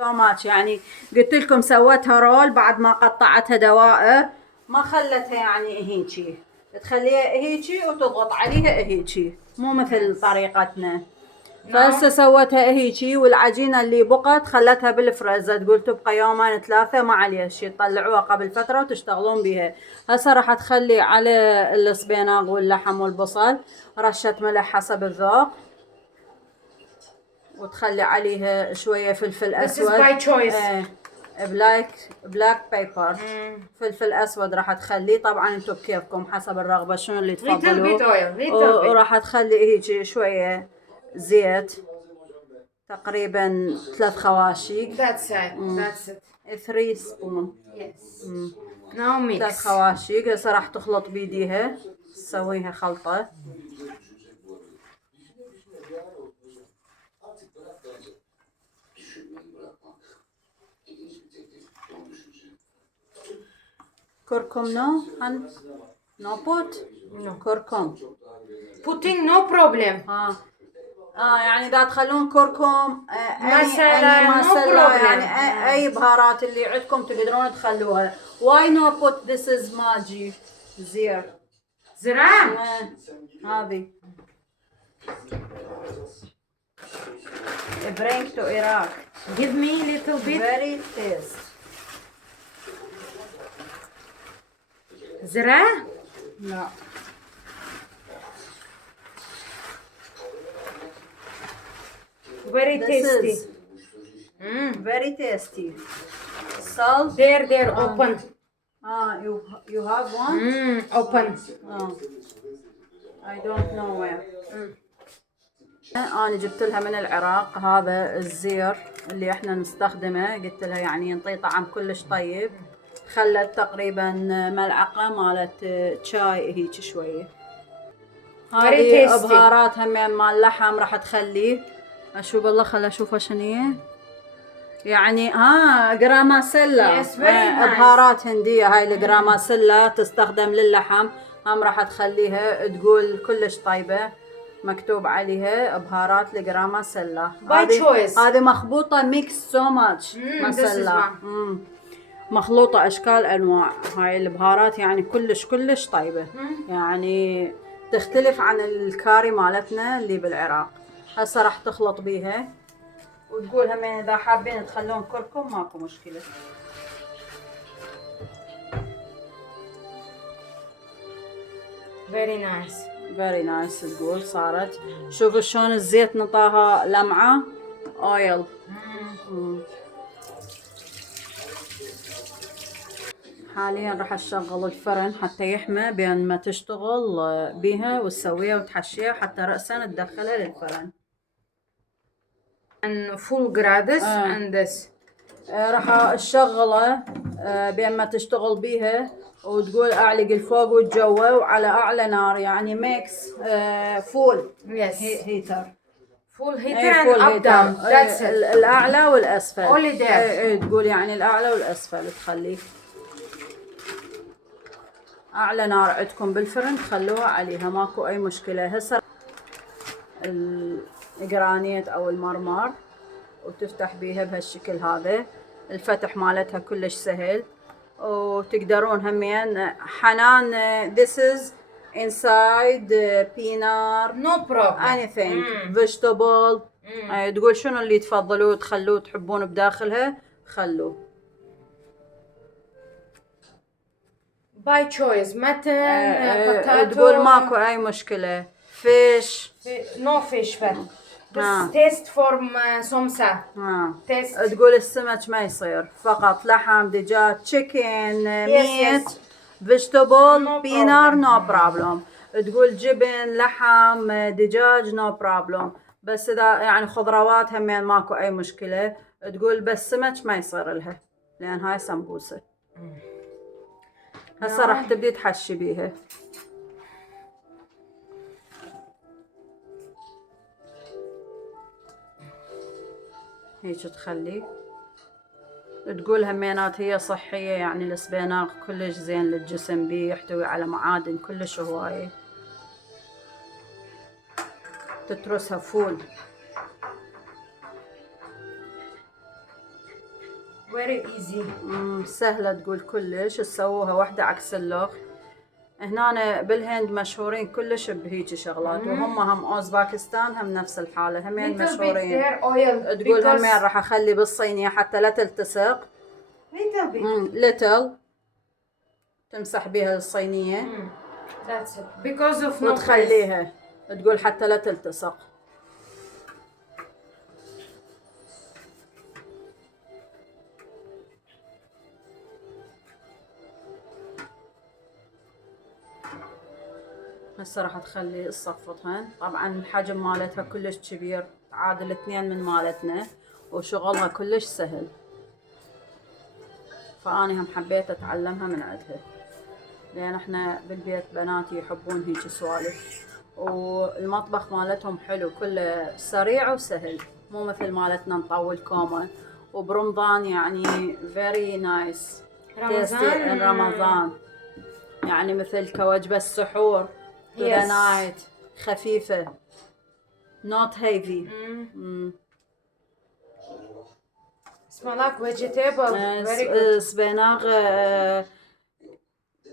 ماتش يعني. قلت لكم سوتها رول بعد ما قطعتها دوائر، ما خلتها يعني هيجي، تخليها هيجي وتضغط عليها هيجي، مو مثل طريقتنا. فهسه سوتها هيجي، والعجينة اللي بقت خلتها بالفريزر، تقول تبقى يومين ثلاثة ما عليها شي، تطلعوها قبل فترة وتشتغلون بيها. هسه راح تخلي على السبيناغ واللحم والبصل رشة ملح حسب الذوق، وتخلي عليها شوية فلفل أسود. This is by choice. بلاك بيبر. فلفل أسود راح تخليه، طبعا انتم بكيفكم حسب الرغبة شنو اللي تفضلوه. وراح تخلي هيجي شوية زيت، تقريبا 3 خواشيق. That's it. 3 سبون. Yes. Now mix. 3 خواشيق. هسه راح تخلط بيديها، تسويها خلطة. كركم no put. No. كركم. Putting no problem. يعني دا تخلون كركم مثلا no problem. يعني اي بهارات اللي عندكم تقدرون تخلوها. why no put this is ماجي زرع. هذه bring to Iraq. Give me a little bit. very taste. زرع. لا. Very tasty. Very tasty. Salt. There, open. You have one? Open. I don't know where. أنا جبت لها من العراق هذا الزير اللي احنا نستخدمه، قلت لها يعني ينطي طعم كلش طيب. خلت تقريبا ملعقة مالت شاي هيك شوية. هذه بهارات همين مال لحم راح تخليه. اشوف والله، خل اشوفها شنية يعني. جراماسيلا. بهارات هندية هاي الجراماسيلا، تستخدم للحم. هم راح تخليها تقول كلش طيبة، مكتوب عليها بهارات الجراماسيلا. هذه مخبوطة ميكس سو ماتش مسلا. مخلوطة اشكال انواع. هاي البهارات يعني كلش طيبة. يعني تختلف عن الكاري مالتنا اللي بالعراق. هسه راح تخلط بيها، وتقول همين اذا حابين تخلون كركم ماكو مشكلة. very nice. تقول صارت. شوفوا شلون الزيت نطاها لمعة اويل. حاليا راح اشغل الفرن حتى يحمى بين ما تشتغل بيها وتسويها وتحشيها، حتى رأسا تدخلها للفرن. and full grades and this. راح اشغله بين ما تشتغل بيها، وتقول اعلق الفوق والجوا وعلى اعلى نار، يعني ميكس فول هيتر. فول هيتر and up down. That's it. الاعلى والاسفل. only there. تقول يعني الاعلى والاسفل تخليه. اعلى نار عندكم بالفرن تخلوها عليها، ماكو اي مشكلة. هسه الجرانيت او المرمر، وتفتح بيها بهالشكل هذا. الفتح مالتها كلش سهل، وتقدرون همين حنان this is inside peanut no problem anything vegetable. تقول شنو اللي تفضلوه تخلوه تحبون بداخلها خلوه. by choice. متن potato. تقول ماكو اي مشكلة. fish no fish but this taste for سمسة. taste. تقول السمك ما يصير، فقط لحم دجاج chicken meat vegetable peanut no problem. تقول جبن لحم دجاج no problem. بس اذا يعني خضروات همين ماكو اي مشكلة. تقول بس سمك ما يصير لها، لان هاي سمبوسة. هسه راح تبدي تحشي بيها. هيك تخلي. تقول همينات هي صحية، يعني السبيناغ كلش زين للجسم، بيه يحتوي على معادن كلش هواية. تترسها فول. very easy. سهلة تقول كلش، تسووها واحدة عكس الأخ. هنا بالهند مشهورين كلش بهيجي شغلات، وهم اوزباكستان هم نفس الحالة، همين مشهورين. تقول همين راح اخلي بالصينية حتى لا تلتصق. little تمسح بيها الصينية. That's it. Because of وتخليها تقول حتى لا تلتصق. هسه راح تخلي تصفطهن. طبعا الحجم مالتها كلش كبير، تعادل 2 من مالتنا، وشغلها كلش سهل، فاني هم حبيت اتعلمها من عندها، لان احنا بالبيت بناتي يحبون هيك سوالف، والمطبخ مالتهم حلو، كله سريع وسهل، مو مثل مالتنا نطول كومه. وبرمضان يعني very nice رمضان يعني مثل كوجبة السحور كذا نايت، خفيفة not heavy. اسمه like vegetable. سبيناغ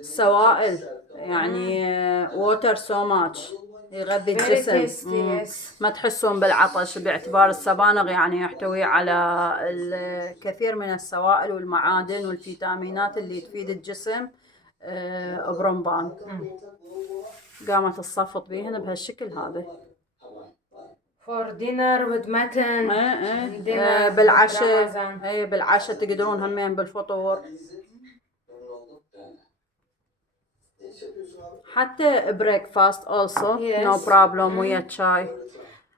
سوائل يعني water so much يغذي الجسم. ما تحسون بالعطش، باعتبار السبانغ يعني يحتوي على الكثير من السوائل والمعادن والفيتامينات اللي تفيد الجسم برمضان. قامت تصفط بيهن بهالشكل هذا for dinner with mutton. بالعشاء. بالعشاء تقدرون همين بالفطور، حتى بريكفاست also no problem ويا الشاي،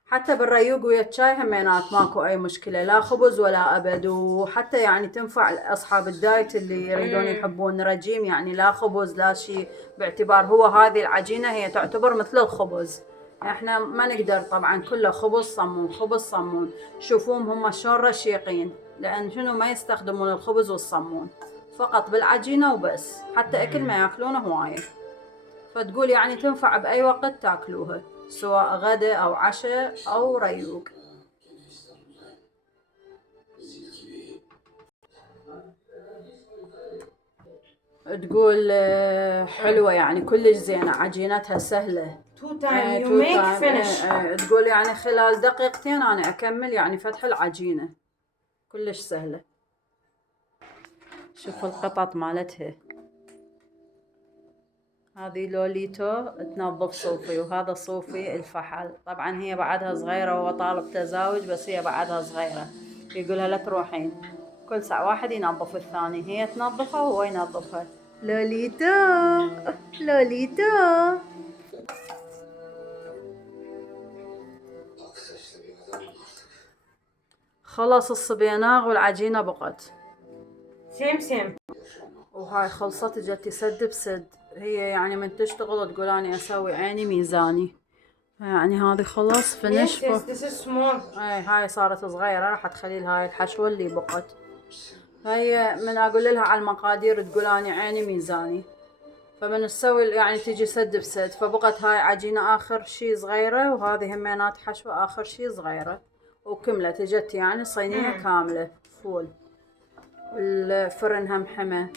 حتى بالريوق ويا الشاي همينات ماكو اي مشكله، لا خبز ولا ابد. وحتى يعني تنفع اصحاب الدايت اللي يريدون يحبون رجيم، يعني لا خبز لا شيء، باعتبار هو هذه العجينه هي تعتبر مثل الخبز. احنا ما نقدر طبعا كله خبز صمون خبز صمون. شوفوهم هم شلون رشيقين، لان شنو ما يستخدمون الخبز والصمون، فقط بالعجينه وبس، حتى اكل ما ياكلونه هوايه. فتقول يعني تنفع باي وقت تاكلوها، سواء غدا او عشاء او ريوق. تقول حلوة يعني كلش زينة، عجينتها سهلة. تقول يعني خلال دقيقتين انا اكمل يعني فتح العجينة، كلش سهلة. شوفوا القطط مالتها، هذه لوليتو تنظف صوفي، وهذا صوفي الفحل. طبعا هي بعدها صغيرة وهو طالب تزاوج، بس هي بعدها صغيرة، يقولها لا تروحين، كل ساعة واحد ينظف الثاني، هي تنظفها وهو ينظفها. لوليتو لوليتو. خلص الصبياناغ والعجينة بقت سيم. وهاي خلصت، جت تسد بسد. هي يعني من تشتغل تقول اني اسوي عيني ميزاني، يعني هذه خلص فنش. هاي صارت صغيرة، راح تخلي لها هاي الحشوة اللي بقت. هي من اقول لها على المقادير تقول اني عيني ميزاني، فمن تسوي يعني تيجي سد بسد. فبقت هاي عجينة اخر شي صغيرة، وهذه همينات حشوة اخر شي صغيرة، وكملت اجت يعني صينية كاملة فول. والفرن هم حمى.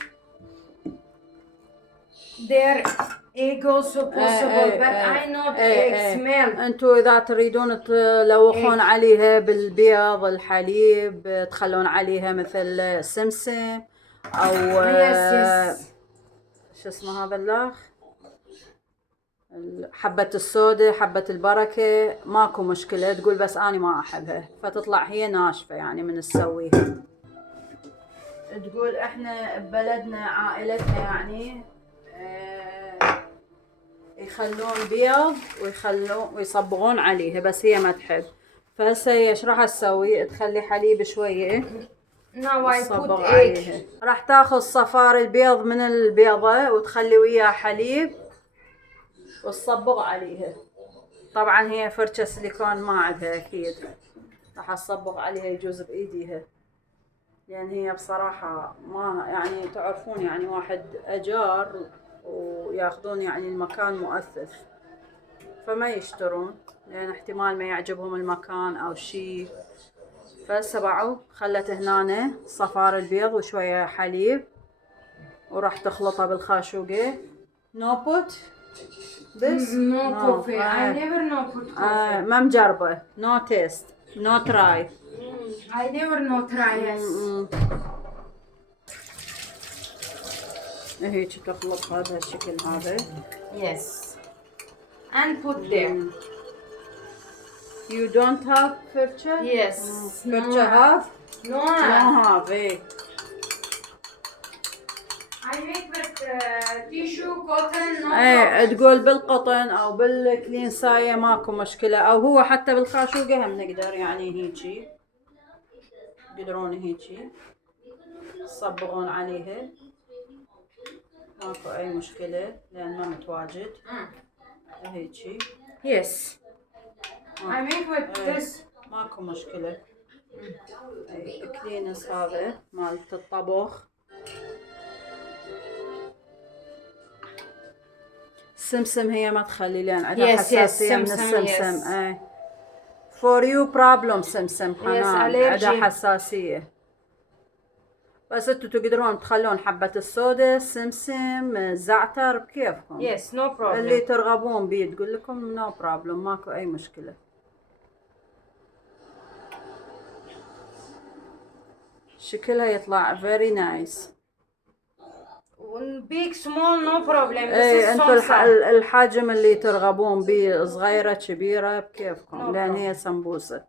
There egg also possible, but I not egg smell. انتو اذا تريدون تلوخون عليها بالبيض الحليب، تخلون عليها مثل سمسم او شو اسمه هذا اللخ، حبة السودة، حبة البركة، ماكو مشكلة. تقول بس اني ما احبها، فتطلع هي ناشفة يعني من تسويها. تقول احنا ببلدنا عائلتنا يعني يخلون بيض ويصبغون عليها، بس هي ما تحب. فهسه هي ايش راح تسوي؟ تخلي حليب شويه تصبغ عليها. راح تاخذ صفار البيض من البيضه وتخلي وياه حليب وتصبغ عليها. طبعا هي فرشة سيليكون ما عندها اكيد، راح اصبغ عليها يجوز بايديها، لان هي بصراحه ما يعني تعرفون يعني واحد اجار وياخذون يعني المكان مؤثث، فما يشترون، لان احتمال ما يعجبهم المكان او شيء، بس تبعوا خلت هنا صفار البيض وشوية حليب وراح تخلطها بالخاشوقة. No put this? No coffee. I never know put coffee. ما مجربة. No taste. No try. I never know try. Yes. هيك تخلطها بهالشكل هذا. Yes. And put there. You don't have فرشة? Yes. فرشة have? No. No have. إيه. I make with tissue, cotton, no ايه problem. تقول بالقطن او بالكلين ساية ماكو مشكلة، او هو حتى بالخاشوقة هم نقدر يعني هيجي تقدرون هيجي تصبغون عليها ماكو اي مشكلة لان ما متواجد. هيجي. Yes. I make with this. ماكو مشكلة. كلينس هذا مالت الطبخ. سمسم هي ما تخلي لان عندها حساسية من السمسم. اي for you problem سمسم حنان عندها حساسية. بس انتوا تقدرون تخلون حبة الصودا سمسم زعتر بكيفكم. Yes, no problem. اللي ترغبون بيه تقول لكم no problem ماكو اي مشكلة. شكلها يطلع very nice. Big, small, no problem. ايه انتوا الحجم اللي ترغبون بيه صغيرة كبيرة بكيفكم لان هي سمبوسة.